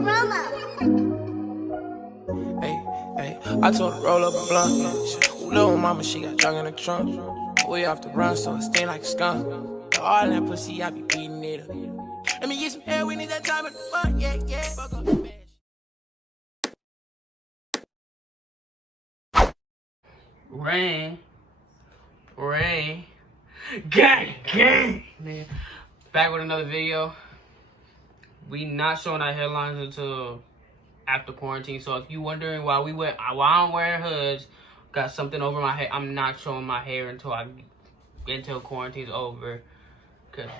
drama. Hey, I told her roll up a blunt. Little mama, she got drunk in the trunk. We off the run, so it sting like a skunk. All that pussy, I be beating it up. Let me get some air, we need that time at the fun. Yeah. Fuck up the bed. Rain, gang, nigga. Back with another video. We not showing our headlines until after quarantine. So if you wondering why I'm wearing hoods, got something over my head, I'm not showing my hair until quarantine's over. Cause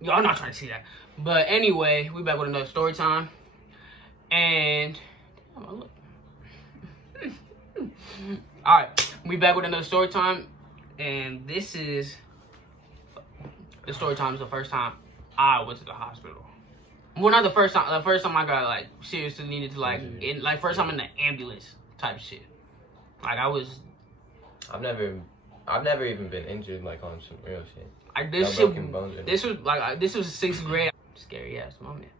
y'all not trying to see that. But anyway, we back with another story time. And look. Alright, we back with another story time, and this is the story time is the first time I went to the hospital. Well, not the first time. The first time I got like seriously needed to first time in the ambulance type shit. Like I've never even been injured like on some real shit. This was 6th grade. Scary ass moment.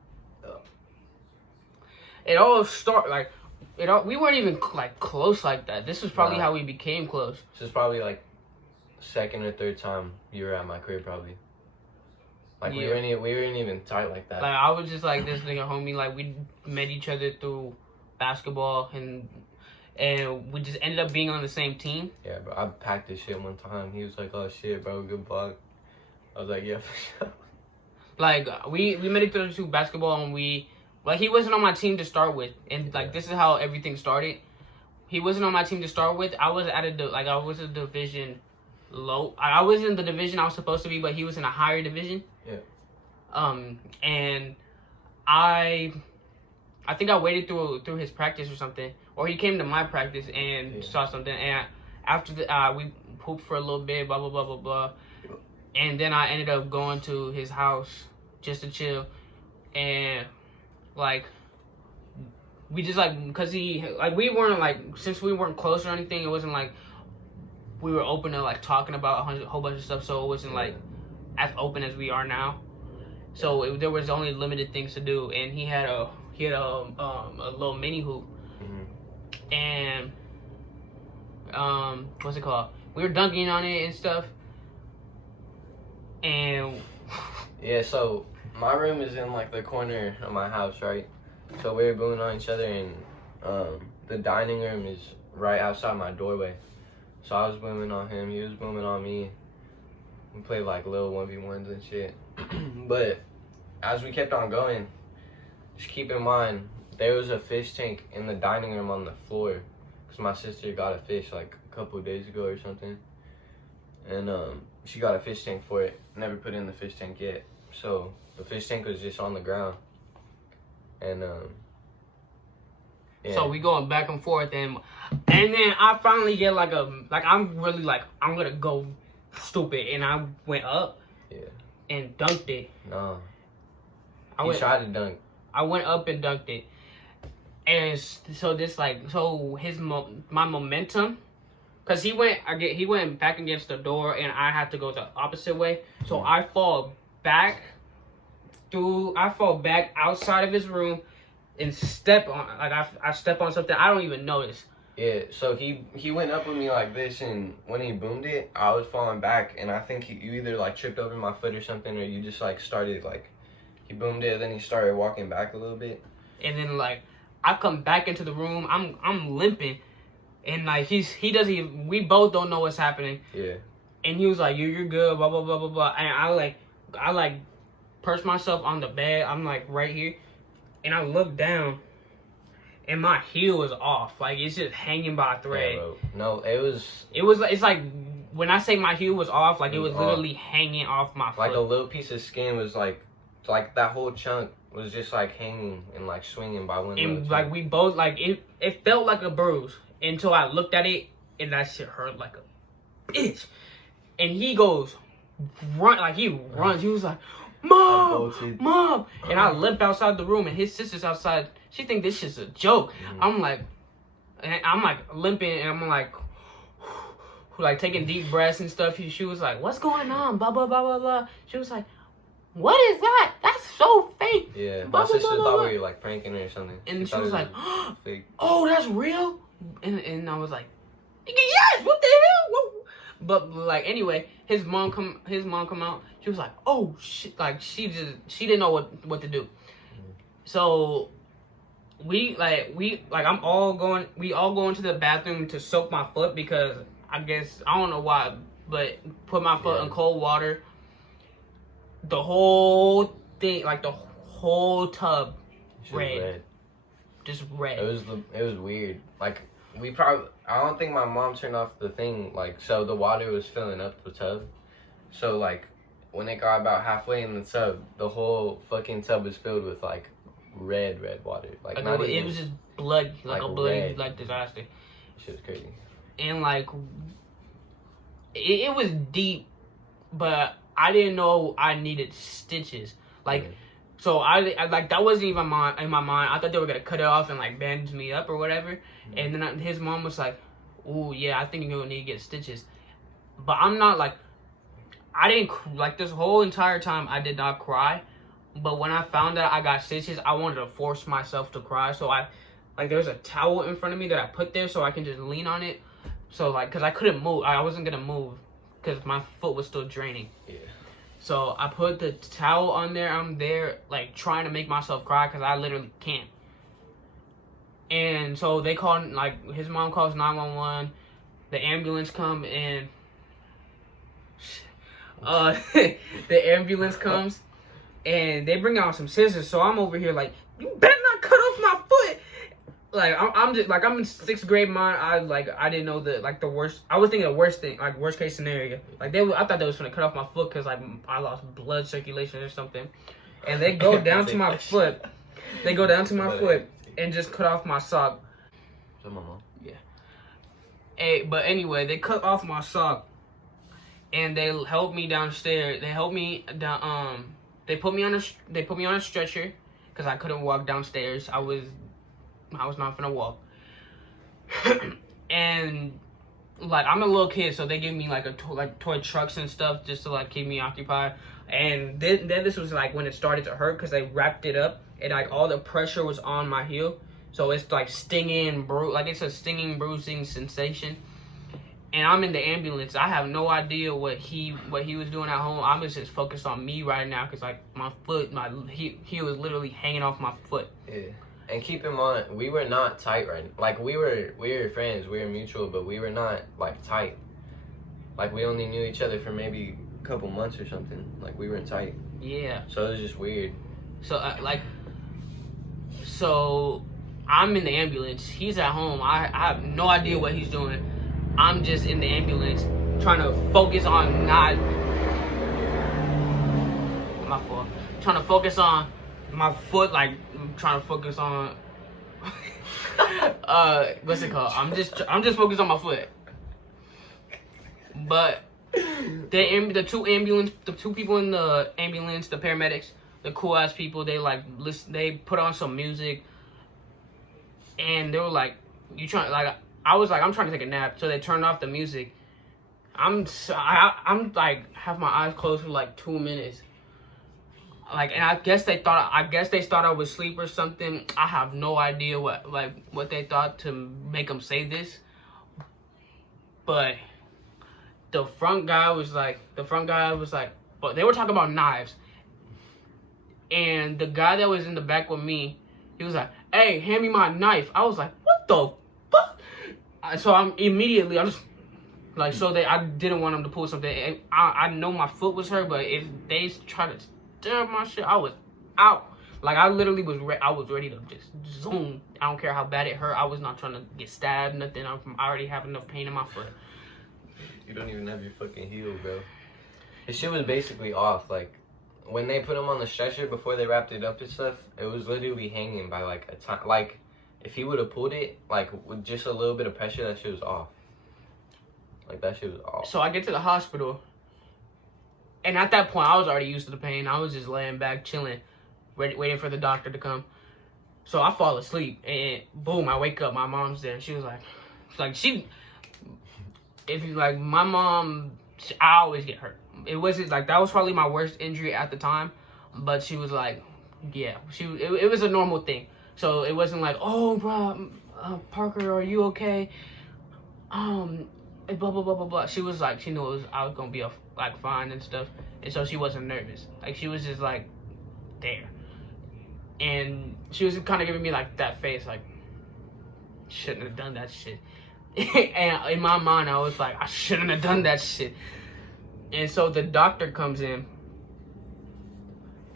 It all started we weren't even like close like that. This was probably how we became close. This is probably like second or third time you were at my crib, probably. Like we weren't even tight like that. Like I was just like this nigga homie. Like we met each other through basketball and we just ended up being on the same team. Yeah, bro. I packed this shit one time. He was like, "Oh shit, bro, good luck." I was like, "Yeah, for sure." Like we met each other through basketball and he wasn't on my team to start with, and this is how everything started. He wasn't on my team to start with. I was I was a division low. I was in the division I was supposed to be, but he was in a higher division. Yeah. And I think I waited through his practice or something, or he came to my practice and saw something. And after we pooped for a little bit, blah blah blah blah blah, and then I ended up going to his house just to chill, and we just because we weren't since we weren't close or anything, it wasn't like we were open to talking about a whole bunch of stuff, so it wasn't as open as we are now. So there was only limited things to do, and he had a little mini hoop, and what's it called? We were dunking on it and stuff, and yeah. So my room is in the corner of my house, right? So we were booing on each other, and the dining room is right outside my doorway. So I was booming on him, he was booming on me. We played little 1v1s and shit. But as we kept on going, just keep in mind, there was a fish tank in the dining room on the floor. Because my sister got a fish a couple of days ago or something. And she got a fish tank for it. Never put in the fish tank yet. So the fish tank was just on the ground. And yeah. So we going back and forth, and then I finally get I'm really I'm gonna go stupid, and I went up and dunked it. No. He tried to dunk. I went up and dunked it. And so this my momentum, cause he went back against the door, and I had to go the opposite way. So I fall back outside of his room and step on I step on something I don't even notice. Yeah, so he went up with me like this, and when he boomed it, I was falling back, and I think you either tripped over my foot or something, or you just started he boomed it, then he started walking back a little bit. And then I come back into the room, I'm limping, and we both don't know what's happening. Yeah. And he was like, you're good, blah blah blah blah blah. And I perched myself on the bed. I'm right here, and I look down, and my heel was off. It's just hanging by a thread. Yeah, no, it's when I say my heel was off, it was literally hanging off my foot. A little piece of skin was that whole chunk was just hanging and swinging by one. And we both it felt like a bruise until I looked at it, and that shit hurt like a bitch. And he goes run, he runs. He was like, Mom! And I limp outside the room, and his sister's outside. She think this shit's a joke. I'm limping, and I'm taking deep breaths and stuff. She was like, what's going on? Blah, blah, blah, blah, blah. She was like, what is that? That's so fake. Yeah, Blah, my blah, sister blah, blah, thought blah. we were like pranking her or something. And she thought was it like, fake. oh, that's real? And I was like, yes, what the hell? Whoa. But like anyway, his mom come out. She was like, oh shit, like she didn't know what to do. So we all go into the bathroom to soak my foot because I guess I don't know why, but put my foot in cold water. The whole thing, like the whole tub, red. Just red. It was weird. Like I don't think my mom turned off the thing. Like so, the water was filling up the tub. So like when it got about halfway in the tub, the whole fucking tub was filled with like red water. Like it was just blood, like a bloody like disaster. Shit's crazy. And like it was deep, but I didn't know I needed stitches. Like so I like that wasn't even in my mind. I thought they were gonna cut it off and like bandage me up or whatever. And then his mom was like, "Ooh, yeah, I think you're gonna need to get stitches." But I'm not like, I didn't like this whole entire time. I did not cry. But when I found out I got stitches, I wanted to force myself to cry. So there's a towel in front of me that I put there so I can just lean on it. So like, cause I couldn't move. I wasn't gonna move because my foot was still draining. Yeah. So I put the towel on there. I'm there like trying to make myself cry because I literally can't. And so they called, like his mom calls 911. The ambulance come and the ambulance comes and they bring out some scissors. So I'm over here like, you better not cut off my foot. Like I'm just like I'm in 6th grade mind. I didn't know the worst. I was thinking the worst thing, like worst case scenario. Like I thought they was gonna cut off my foot because like I lost blood circulation or something. And they go down to my foot. They go down to my foot and just cut off my sock. Yeah. But anyway, they cut off my sock and they helped me downstairs. They helped me down. They put me on a stretcher because I couldn't walk downstairs. I was not gonna walk. And like I'm a little kid, so they give me like toy trucks and stuff just to like keep me occupied. And then this was like when it started to hurt because they wrapped it up and like all the pressure was on my heel, so it's like stinging, it's a stinging, bruising sensation. And I'm in the ambulance. I have no idea what he was doing at home. I'm just focused on me right now because like my foot, he was literally hanging off my foot. Yeah. And keep in mind, we were not tight right now. Like, we were friends, we were mutual, but we were not, like, tight. Like, we only knew each other for maybe a couple months or something. Like, we weren't tight. Yeah. So it was just weird. So, so I'm in the ambulance. He's at home. I have no idea what he's doing. I'm just in the ambulance trying to focus on my fault. Trying to focus on my foot, like I'm trying to focus on what's it called? I'm just focused on my foot. But the two people in the ambulance, the paramedics, the cool ass people, they like listen, they put on some music and they were like, you trying, like I was like, I'm trying to take a nap, so they turned off the music. I'm like have my eyes closed for like 2 minutes. Like, and I guess they thought I was asleep or something. I have no idea what they thought to make them say this. But the front guy was like, but they were talking about knives. And the guy that was in the back with me, he was like, hey, hand me my knife. I was like, what the fuck? So I'm just like, I didn't want him to pull something. And I know my foot was hurt, but if they try to stab my shit, I was out. Like, I literally was ready to just zoom. I don't care how bad it hurt. I was not trying to get stabbed, nothing. I already have enough pain in my foot. You don't even have your fucking heel, bro. His shit was basically off. Like, when they put him on the stretcher before they wrapped it up and stuff, it was literally hanging by like a time. Like, if he would have pulled it, like with just a little bit of pressure, that shit was off. Like, that shit was off. So I get to the hospital, and at that point, I was already used to the pain. I was just laying back, chilling, waiting for the doctor to come. So I fall asleep, and boom, I wake up. My mom's there. She was like, my mom, I always get hurt. it wasn't like that was probably my worst injury at the time, but she was like, yeah, it was a normal thing. So it wasn't like, oh, bro, Parker, are you okay? Blah blah blah blah blah. She was like, she knew I was gonna be like fine and stuff, and so she wasn't nervous. Like she was just like there, and she was kind of giving me like that face, like shouldn't have done that shit. And in my mind, I was like, I shouldn't have done that shit. And so the doctor comes in,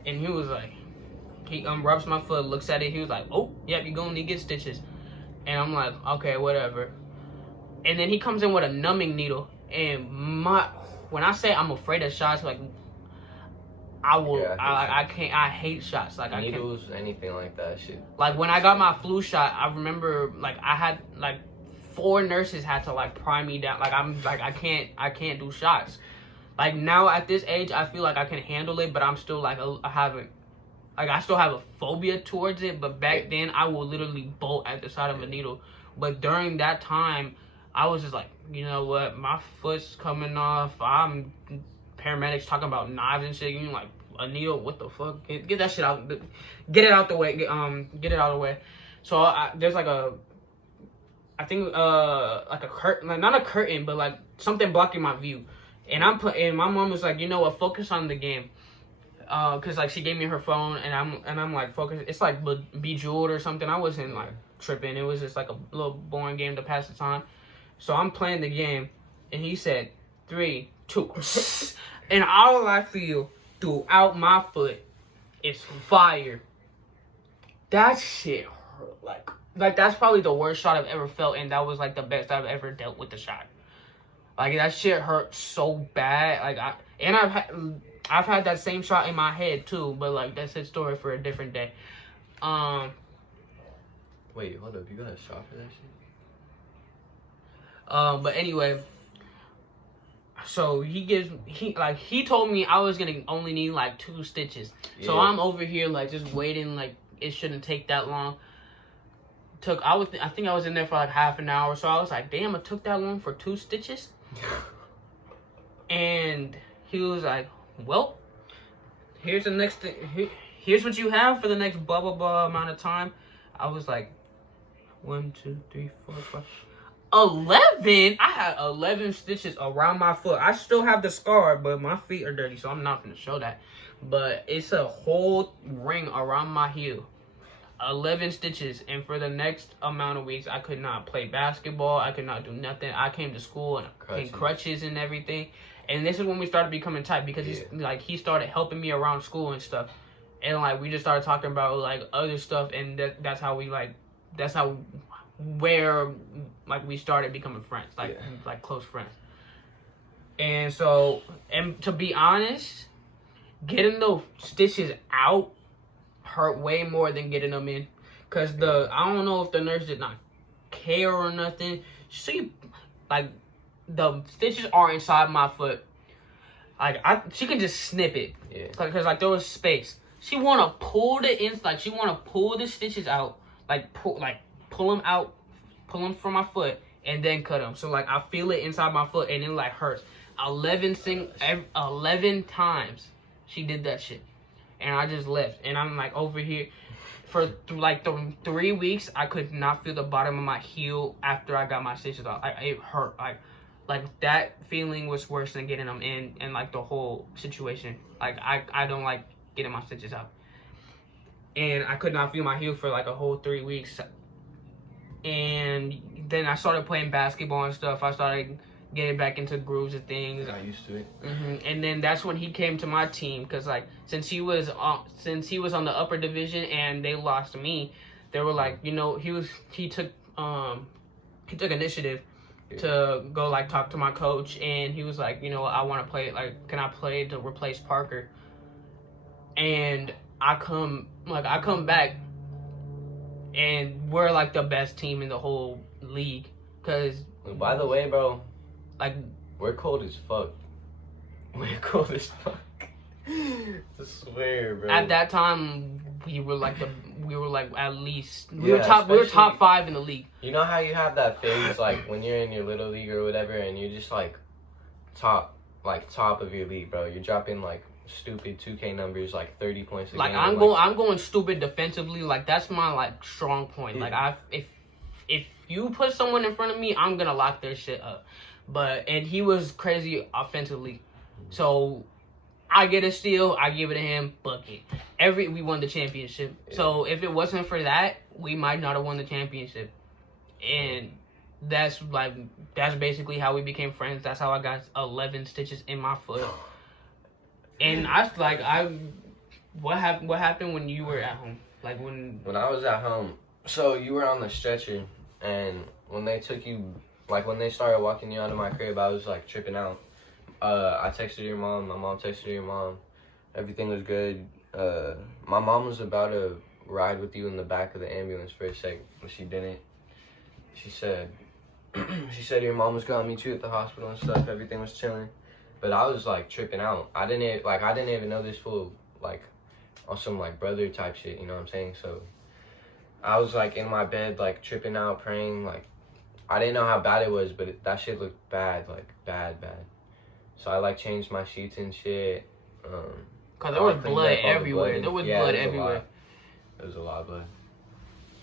and he was like, he rubs my foot, looks at it. He was like, oh, yep, you're gonna need to get stitches. And I'm like, okay, whatever. And then he comes in with a numbing needle, and when I say I'm afraid of shots, like I hate shots. Like needles, anything like that shit. Like when I got my flu shot, I remember like I had like 4 nurses had to like pry me down. Like I'm like I can't do shots. Like now at this age, I feel like I can handle it, but I'm still like I still have a phobia towards it. But back then, I will literally bolt at the side of a needle. But during that time, I was just like, you know what, my foot's coming off. I'm paramedics talking about knives and shit. You know, like a needle, what the fuck? Get that shit out. Get it out the way. Get it out of the way. So there's like I think like a curtain, like not a curtain, but like something blocking my view. And and my mom was like, you know what, focus on the game. Cause like she gave me her phone, and I'm like focused. It's like Bejeweled or something. I wasn't like tripping. It was just like a little boring game to pass the time. So I'm playing the game, and he said 3, 2, and all I feel throughout my foot is fire. That shit hurt. Like that's probably the worst shot I've ever felt, and that was like the best I've ever dealt with the shot. Like that shit hurt so bad. Like I've had that same shot in my head too, but like that's a story for a different day. Wait, hold up, you got a shot for that shit? But anyway, so he told me I was gonna only need like 2 stitches. Yeah. So I'm over here like just waiting, like it shouldn't take that long. I think I was in there for like half an hour, so I was like, damn, it took that long for 2 stitches. And he was like, well, here's the next thing. Here's what you have for the next blah blah blah amount of time. I was like, 1, 2, 3, 4, 5, 11. I had 11 stitches around my foot. I still have the scar, but my feet are dirty, so I'm not gonna show that. But it's a whole ring around my heel. 11 stitches, and for the next amount of weeks, I could not play basketball. I could not do nothing. I came to school in crutches and everything. And this is when we started becoming tight, because he started helping me around school and stuff. And like we just started talking about like other stuff, and that's how we we started becoming friends, like close friends. And so, and to be honest, getting those stitches out hurt way more than getting them in, because I don't know if the nurse did not care or nothing. She like the stitches are inside my foot. Like she can just snip it, because like there was space. She wanna pull she wanna pull the stitches out, pull them out, pull them from my foot, and then cut them. So like I feel it inside my foot, and it like hurts. 11 times she did that shit. And I just left, and I'm like over here for like 3 weeks. I could not feel the bottom of my heel after I got my stitches off. It hurt. Like that feeling was worse than getting them in, and like the whole situation. Like I don't like getting my stitches out, and I could not feel my heel for like a whole 3 weeks. And then I started playing basketball and stuff. I started getting back into grooves of things. Got used to it. And then that's when he came to my team, because like since he was on the upper division and they lost to me, they were like, you know, he took initiative to go like talk to my coach, and he was like, you know, I want to play, like, can I play to replace Parker? And I come back, and we're like the best team in the whole league, because by the way, bro, like, we're cold as fuck. We're cold as fuck. I swear, bro. At that time, we were at least we were top 5 in the league. You know how you have that phase like when you're in your little league or whatever, and you're just like top like top of your league, bro. You're dropping like stupid 2K numbers, like 30 points a Like game. I'm going stupid defensively. Like that's my like strong point. Yeah. Like if you put someone in front of me, I'm gonna lock their shit up. And he was crazy offensively, so I get a steal, I give it to him, bucket. We won the championship. Yeah. So if it wasn't for that, we might not have won the championship. And that's basically how we became friends. That's how I got 11 stitches in my foot. And what happened when you were at home? Like when I was at home. So you were on the stretcher, and when they took you, like when they started walking you out of my crib, I was like tripping out. I texted your mom. My mom texted your mom. Everything was good. My mom was about to ride with you in the back of the ambulance for a sec, but she didn't. She said your mom was gonna meet you at the hospital and stuff. Everything was chilling, but I was like tripping out. I didn't even know this fool like on some like brother type shit. You know what I'm saying? So I was like in my bed like tripping out, praying. Like I didn't know how bad it was, but that shit looked bad, like bad. So I like changed my sheets and shit. Cause there was blood everywhere. There was blood everywhere. There was a lot of blood.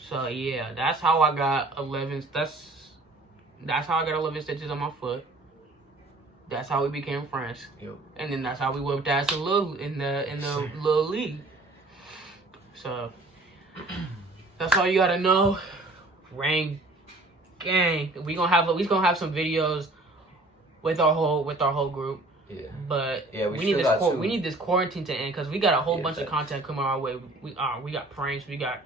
So yeah, that's how I got 11. That's how I got 11 stitches on my foot. That's how we became friends. Yep. And then that's how we worked as in the little league. So that's all you gotta know. Rain gang. We gonna have some videos with our whole group. Yeah. But yeah, we need this quarantine to end because we got a whole bunch of content coming our way. We got pranks, we got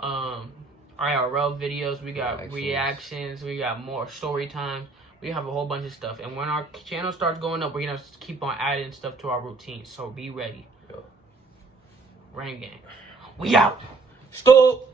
IRL videos, we got reactions, we got more story time. We have a whole bunch of stuff. And when our channel starts going up, we're gonna keep on adding stuff to our routine. So be ready. Yo. Rain gang. We out. Stop.